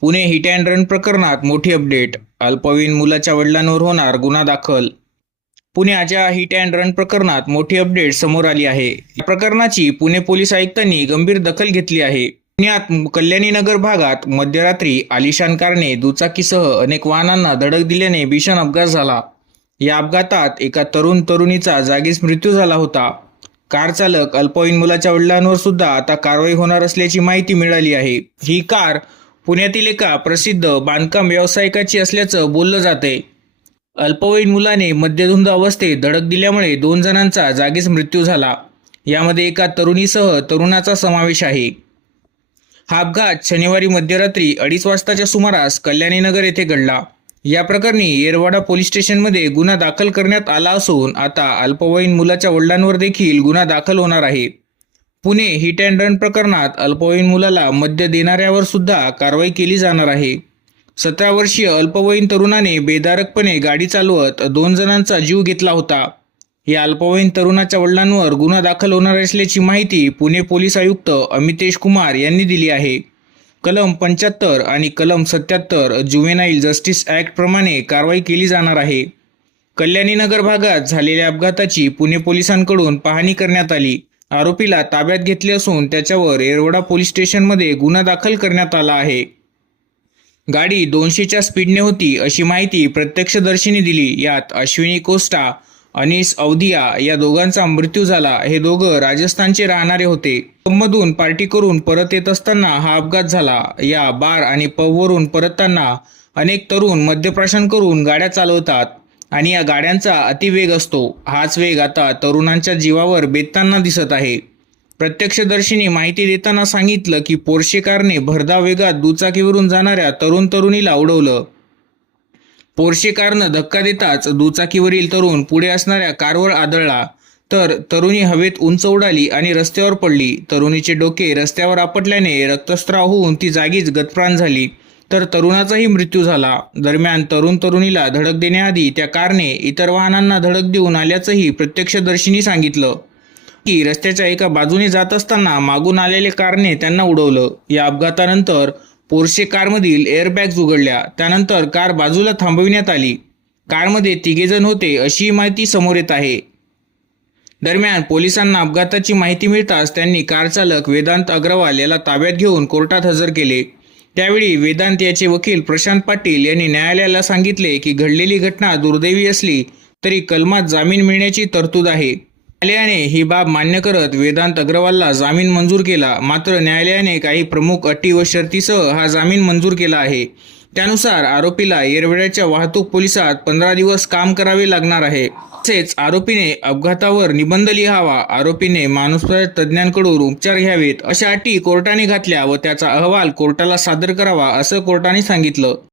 Pune hit and run प्रकरणात मोठी update अल्पवयीन मुलाच्या वडिलांवर होणार गुन्हा दाखल. पुण्याच्या हिट अँड रन प्रकरणात मोठी अपडेट समोर आली आहे. या प्रकरणाची पुणे पोलीस आयुक्तांनी गंभीर दखल घेतली आहे. पुण्यात कल्याणी नगर भागात मध्यरात्री आलिशान कारने दुचाकीसह अनेक वाहनांना धडक दिल्याने भीषण अपघात झाला. या अपघातात एका तरुण तरुणीचा जागीच मृत्यू झाला होता. कार चालक अल्पवयीन मुलाच्या वडिलांवर सुद्धा आता कारवाई होणार असल्याची माहिती मिळाली आहे. ही कार पुण्यातील एका प्रसिद्ध बांधकाम व्यावसायिकाची असल्याचं बोललं जाते अल्पवयीन मुलाने मद्यधुंद अवस्थेत धडक दिल्यामुळे दोन जणांचा जागीच मृत्यू झाला. यामध्ये एका तरुणीसह तरुणाचा समावेश आहे. हा अपघात शनिवारी मध्यरात्री अडीच वाजताच्या सुमारास कल्याणीनगर येथे घडला. या प्रकरणी येरवाडा पोलीस स्टेशनमध्ये गुन्हा दाखल करण्यात आला असून आता अल्पवयीन मुलाच्या वडिलांवर देखील गुन्हा दाखल होणार आहे. पुणे हिट अँड रन प्रकरणात अल्पवयीन मुलाला मद्य देणाऱ्यावर सुद्धा कारवाई केली जाणार आहे. सतरा वर्षीय अल्पवयीन तरुणाने बेदारकपणे गाडी चालवत दोन जणांचा जीव घेतला होता. या अल्पवयीन तरुणाच्या वडिलांवर गुन्हा दाखल होणार असल्याची माहिती पुणे पोलीस आयुक्त अमितेश कुमार यांनी दिली आहे. कलम पंच्याहत्तर आणि कलम सत्याहत्तर जुवेनाईल जस्टिस ॲक्ट प्रमाणे कारवाई केली जाणार आहे. कल्याणीनगर भागात झालेल्या अपघाताची पुणे पोलिसांकडून पाहणी करण्यात आली. आरोपीला ताब्यात घेतले असून त्याच्यावर येरवडा पोलीस स्टेशनमध्ये गुन्हा दाखल करण्यात आला आहे. गाडी दोनशेच्या स्पीडने होती अशी माहिती प्रत्यक्षदर्शींनी दिली. यात अश्विनी कोस्टा अनिस अवधिया या दोघांचा मृत्यू झाला. हे दोघं राजस्थानचे राहणारे होते. मधून पार्टी करून परत येत असताना हा अपघात झाला. या बार आणि पबवरून परतताना अनेक तरुण मद्यप्राशन करून गाड्या चालवतात. आणि या गाड्यांचा अतिवेग असतो. हाच वेग आता तरुणांच्या जीवावर बेतताना दिसत आहे. प्रत्यक्षदर्शींनी माहिती देताना सांगितलं की पोर्शे कारने भरधाव वेगात दुचाकीवरून जाणाऱ्या तरुण तरुणीला उडवलं. पोर्शे कारनं धक्का देताच दुचाकीवरील तरुण पुढे असणाऱ्या कारवर आदळला. तर तरुणी हवेत उंच उडाली आणि रस्त्यावर पडली. तरुणीचे डोके रस्त्यावर आपटल्याने रक्तस्राव होऊन ती जागीच गतप्राण झाली. तर तरुणाचाही मृत्यू झाला. दरम्यान तरुण तरुणीला धडक देण्याआधी त्या कारने इतर वाहनांना धडक देऊन आल्याचंही प्रत्यक्षदर्शींनी सांगितलं. की रस्त्याच्या एका बाजूने जात असताना मागून आलेले कारने त्यांना उडवलं. या अपघातानंतर पोर्शे कारमधील एअरबॅग्ज उघडल्या. त्यानंतर कार बाजूला थांबविण्यात आली. कारमध्ये तिघेजण होते अशी माहिती समोर येत आहे. दरम्यान पोलिसांना अपघाताची माहिती मिळताच त्यांनी कार चालक वेदांत अग्रवाल याला ताब्यात घेऊन कोर्टात हजर केले. त्यावेळी वेदांत याचे वकील प्रशांत पाटील यांनी न्यायालयाला सांगितले की घडलेली घटना दुर्दैवी असली तरी कलमात जामीन मिळण्याची तरतूद आहे. न्यायालयाने ही बाब मान्य करत वेदांत अग्रवालला जामीन मंजूर केला. मात्र न्यायालयाने काही प्रमुख अटी व शर्तीसह हा जामीन मंजूर केला आहे. त्यानुसार आरोपीला येरवड्याच्या वाहतूक पोलिसात पंधरा दिवस काम करावे लागणार आहे. तसेच आरोपीने अपघातावर निबंध लिहावा आरोपीने माणूस तज्ज्ञांकडून उपचार घ्यावेत अशा अटी कोर्टाने घातल्या व त्याचा अहवाल कोर्टाला सादर करावा असं कोर्टाने सांगितलं.